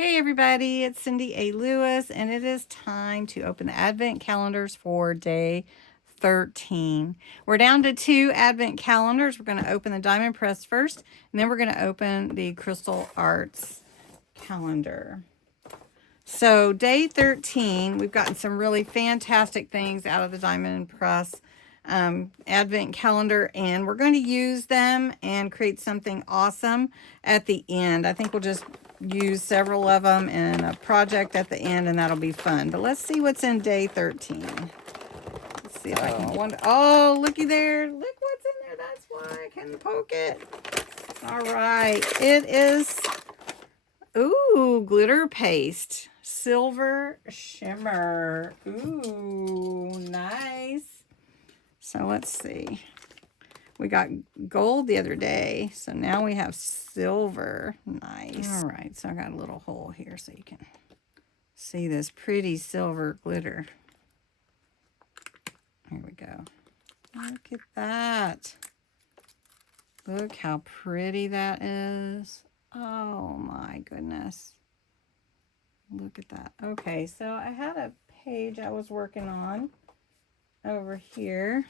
Hey everybody, it's Cindy A. Lewis, and it is time to open the advent calendars for day 13. We're down to 2 advent calendars. We're going to open the Diamond Press first, and then we're going to open the Crystal Arts calendar. So day 13, we've gotten some really fantastic things out of the Diamond Press advent calendar, and we're going to use them and create something awesome at the end. I think we'll just use several of them in a project at the end, and that'll be fun. But let's see what's in day 13. Let's see if I can wonder. Oh, looky there. Look what's in there. That's why I can poke it. All right. It is, ooh, glitter paste. Silver shimmer. Ooh, nice. So let's see. We got gold the other day, so now we have silver. Nice. All right, so I got a little hole here so you can see this pretty silver glitter. Here we go. Look at that. Look how pretty that is. Oh my goodness. Look at that. Okay, so I had a page I was working on over here.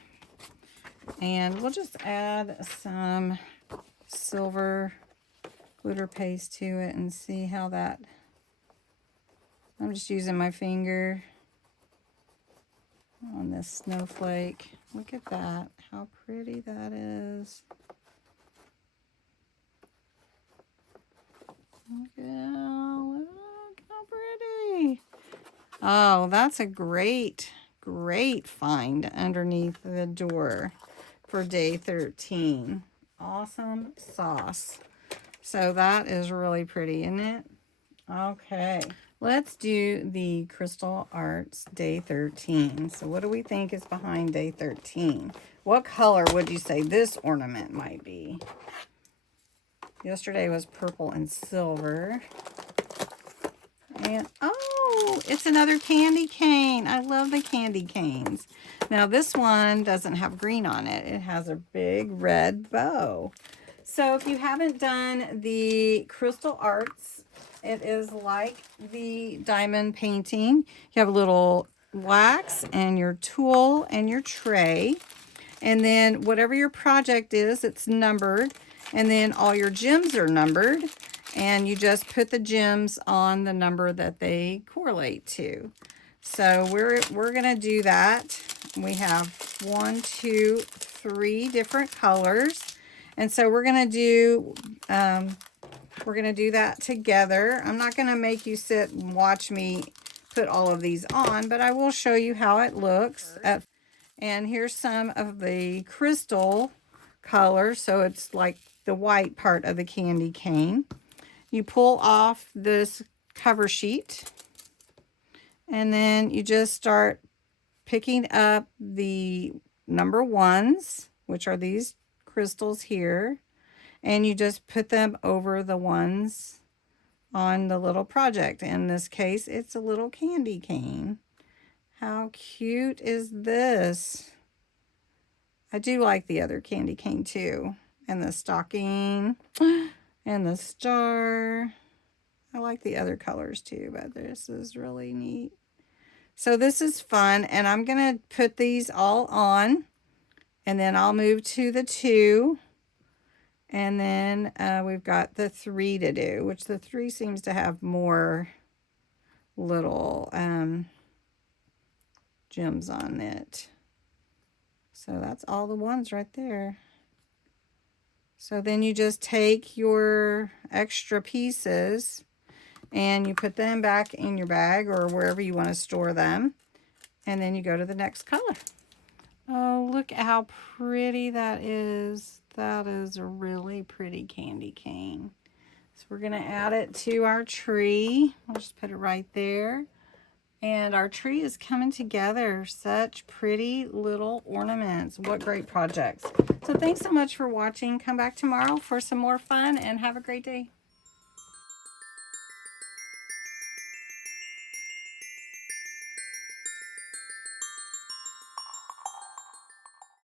And we'll just add some silver glitter paste to it and see how that, I'm just using my finger on this snowflake. Look at that, how pretty that is. Look how pretty. Oh, that's a great find underneath the door for day 13. Awesome sauce. So that is really pretty, isn't it? Okay, let's do the Crystal Arts day 13. So what do we think is behind day 13? What color would you say this ornament might be? Yesterday was purple and silver. And oh, it's another candy cane. I love the candy canes. Now this one doesn't have green on it. It has a big red bow. So if you haven't done the Crystal Arts, it is like the diamond painting. You have a little wax and your tool and your tray. And then whatever your project is, it's numbered. And then all your gems are numbered. And you just put the gems on the number that they correlate to. So we're gonna do that. We have 1, 2, 3 different colors, and so we're gonna do that together. I'm not gonna make you sit and watch me put all of these on, but I will show you how it looks. And here's some of the crystal color, so it's like the white part of the candy cane. You pull off this cover sheet, and then you just start picking up the number 1s, which are these crystals here, and you just put them over the ones on the little project. In this case, it's a little candy cane. How cute is this? I do like the other candy cane too, and the stocking. And the star. I like the other colors too, but this is really neat. So this is fun, and I'm going to put these all on, and then I'll move to the 2, and then we've got the 3 to do, which the 3 seems to have more little gems on it. So that's all the ones right there. So then you just take your extra pieces and you put them back in your bag or wherever you want to store them. And then you go to the next color. Oh, look at how pretty that is. That is a really pretty candy cane. So we're going to add it to our tree. I'll just put it right there. And our tree is coming together. Such pretty little ornaments. What great projects. So thanks so much for watching. Come back tomorrow for some more fun and have a great day.